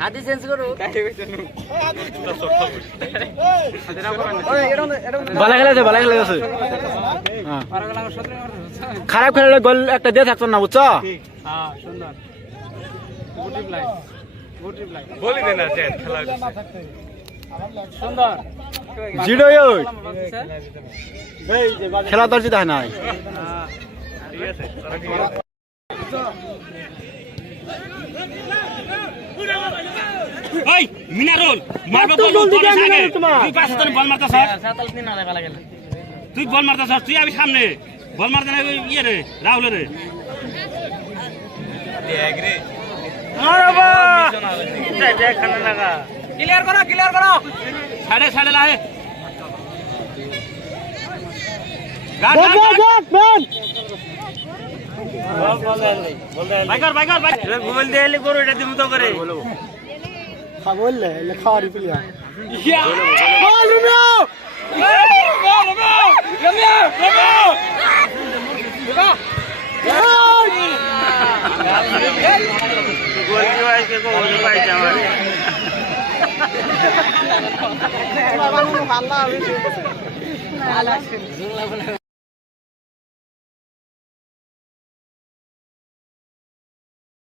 হাতি চেঞ্জ করো ভালো খেলেছে ভালো খেলেছে খারাপ খেলে গোল একটা দিয়ে থাকতো না বুঝছো খেলা তো জিতা নাই মিনারুল মারবে বল তোর সামনে তুই পাশে তো বল মারতাছ তুই বল মারতাছ তুই আমি সামনে বল মারতে না ইয়ে রে রাহুল রে দেখ রে মারবা দেখ খানা লাগা ক্লিয়ার করো সাড়ে লাহে গান বাইকার মোবাইল দিয়ে এলে করো এটা দিমু তো করে বললে খাওয়ার প্লেয়ার ভালো